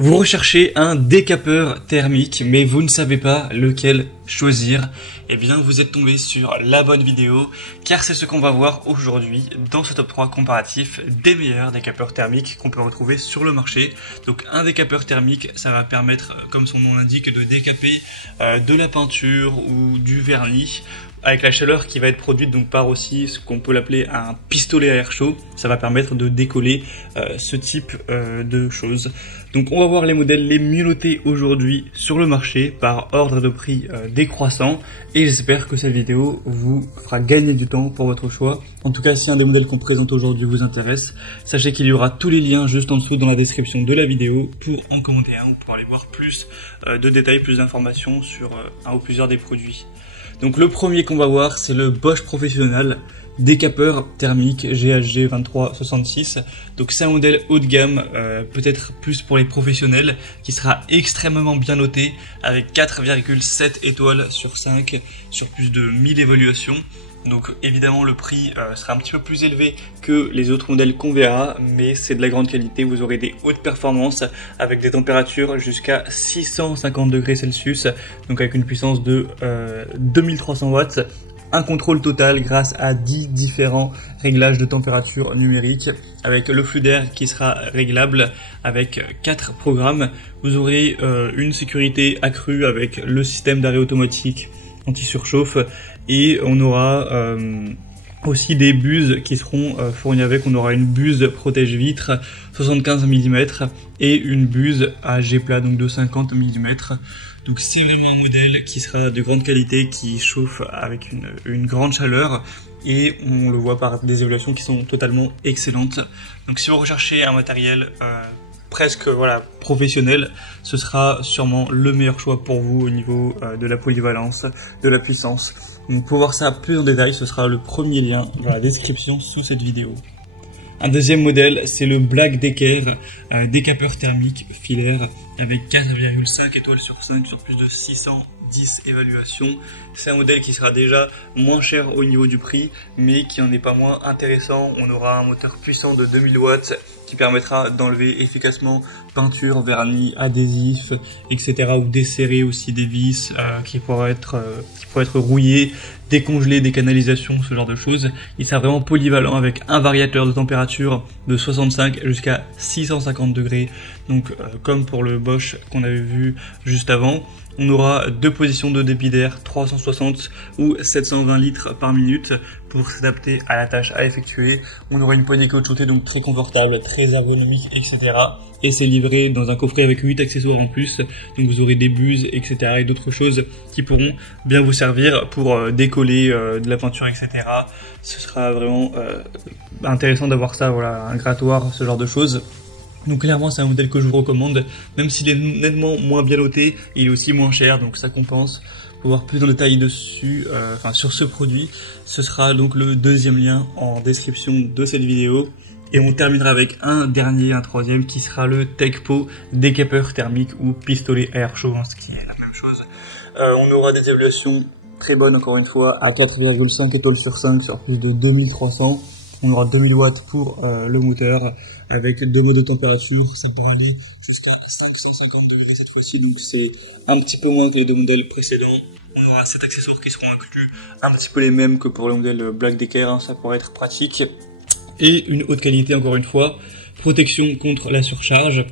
Vous recherchez un décapeur thermique, mais vous ne savez pas lequel choisir. Eh bien, vous êtes tombé sur la bonne vidéo, car c'est ce qu'on va voir aujourd'hui dans ce top 3 comparatif des meilleurs décapeurs thermiques qu'on peut retrouver sur le marché. Donc, un décapeur thermique, ça va permettre, comme son nom l'indique, de décaper de la peinture ou du vernis, avec la chaleur qui va être produite donc par aussi ce qu'on peut l'appeler un pistolet à air chaud. Ça va permettre de décoller ce type de choses. Donc on va voir les modèles les mieux notés aujourd'hui sur le marché par ordre de prix décroissant, et j'espère que cette vidéo vous fera gagner du temps pour votre choix. En tout cas, si un des modèles qu'on présente aujourd'hui vous intéresse, sachez qu'il y aura tous les liens juste en dessous dans la description de la vidéo pour en commenter un ou pour aller voir plus de détails, plus d'informations sur un ou plusieurs des produits. Donc le premier qu'on va voir, c'est le Bosch Professionnal décapeur thermique GHG 2366. Donc c'est un modèle haut de gamme, peut-être plus pour les professionnels, qui sera extrêmement bien noté avec 4,7 étoiles sur 5 sur plus de 1000 évaluations. Donc évidemment le prix sera un petit peu plus élevé que les autres modèles qu'on verra, mais c'est de la grande qualité. Vous aurez des hautes performances avec des températures jusqu'à 650 degrés Celsius, donc avec une puissance de 2300 watts. Un contrôle total grâce à 10 différents réglages de température numériques, avec le flux d'air qui sera réglable avec 4 programmes. Vous aurez une sécurité accrue avec le système d'arrêt automatique anti-surchauffe, et on aura aussi des buses qui seront fournies avec. On aura une buse protège-vitre 75 mm et une buse à jet plat donc de 50 mm. Donc c'est vraiment un modèle qui sera de grande qualité, qui chauffe avec une grande chaleur, et on le voit par des évaluations qui sont totalement excellentes. Donc si vous recherchez un matériel presque professionnel, ce sera sûrement le meilleur choix pour vous au niveau de la polyvalence, de la puissance. Donc pour voir ça plus en détail, ce sera le premier lien dans la description sous cette vidéo. Un deuxième modèle, c'est le Black Decker décapeur thermique filaire avec 4,5 étoiles sur 5 sur plus de 610 évaluations. C'est un modèle qui sera déjà moins cher au niveau du prix, mais qui en est pas moins intéressant. On aura un moteur puissant de 2000 watts qui permettra d'enlever efficacement peinture, vernis, adhésif, etc. ou desserrer aussi des vis qui pourraient être rouillées, décongeler des canalisations, ce genre de choses. Il sera vraiment polyvalent avec un variateur de température de 65 jusqu'à 650 degrés. Donc comme pour le Bosch qu'on avait vu juste avant. On aura deux positions de débit d'air, 360 ou 720 litres par minute pour s'adapter à la tâche à effectuer. On aura une poignée caoutchoutée donc très confortable, très ergonomique, etc. Et c'est livré dans un coffret avec 8 accessoires en plus. Donc vous aurez des buses, etc. et d'autres choses qui pourront bien vous servir pour décoller de la peinture, etc. Ce sera vraiment intéressant d'avoir ça, un grattoir, ce genre de choses. Donc clairement c'est un modèle que je vous recommande, même s'il est nettement moins bien noté, il est aussi moins cher, donc ça compense. Pour voir plus en détail dessus, sur ce produit, ce sera donc le deuxième lien en description de cette vidéo. Et on terminera avec un troisième qui sera le Tekpo décapeur thermique ou pistolet à air chaud, ce qui est la même chose. On aura des évaluations très bonnes encore une fois, à 4,5 étoiles sur 5 sur plus de 2300. On aura 2000 watts pour le moteur, avec deux modes de température, ça pourra aller jusqu'à 550 degrés cette fois-ci, donc c'est un petit peu moins que les deux modèles précédents. On aura 7 accessoires qui seront inclus, un petit peu les mêmes que pour le modèle Black Decker, ça pourrait être pratique. Et une haute qualité encore une fois, protection contre la surcharge,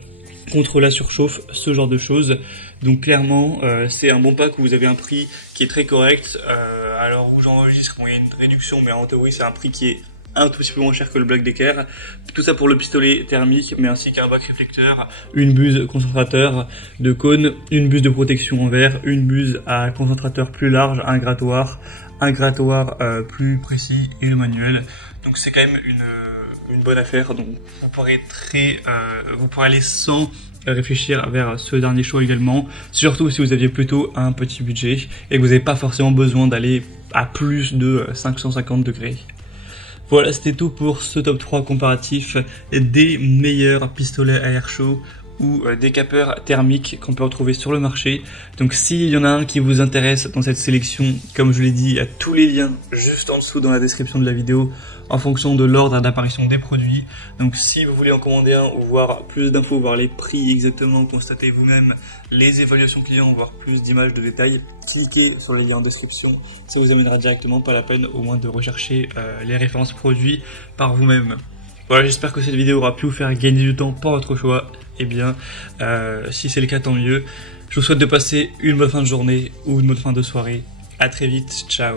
contre la surchauffe, ce genre de choses. Donc clairement c'est un bon pack où vous avez un prix qui est très correct. Alors où j'enregistre, il y a une réduction, mais en théorie c'est un prix qui est un tout petit peu moins cher que le Black Decker. Tout ça pour le pistolet thermique, mais ainsi qu'un bac réflecteur, une buse concentrateur de cône, une buse de protection en verre, une buse à concentrateur plus large, un grattoir plus précis et le manuel. Donc c'est quand même une bonne affaire. Donc vous pourrez aller sans réfléchir vers ce dernier choix également, surtout si vous aviez plutôt un petit budget et que vous n'avez pas forcément besoin d'aller à plus de 550 degrés. Voilà, c'était tout pour ce top 3 comparatif des meilleurs pistolets à air chaud ou décapeurs thermiques qu'on peut retrouver sur le marché. Donc s'il y en a un qui vous intéresse dans cette sélection, comme je l'ai dit, il y a tous les liens juste en dessous dans la description de la vidéo en fonction de l'ordre d'apparition des produits. Donc si vous voulez en commander un ou voir plus d'infos, voir les prix exactement, constater vous-même les évaluations clients, voir plus d'images de détails, cliquez sur les liens en description, ça vous amènera directement, pas la peine au moins de rechercher les références produits par vous-même. Voilà, j'espère que cette vidéo aura pu vous faire gagner du temps par votre choix. Eh bien, si c'est le cas, tant mieux. Je vous souhaite de passer une bonne fin de journée ou une bonne fin de soirée. À très vite, ciao.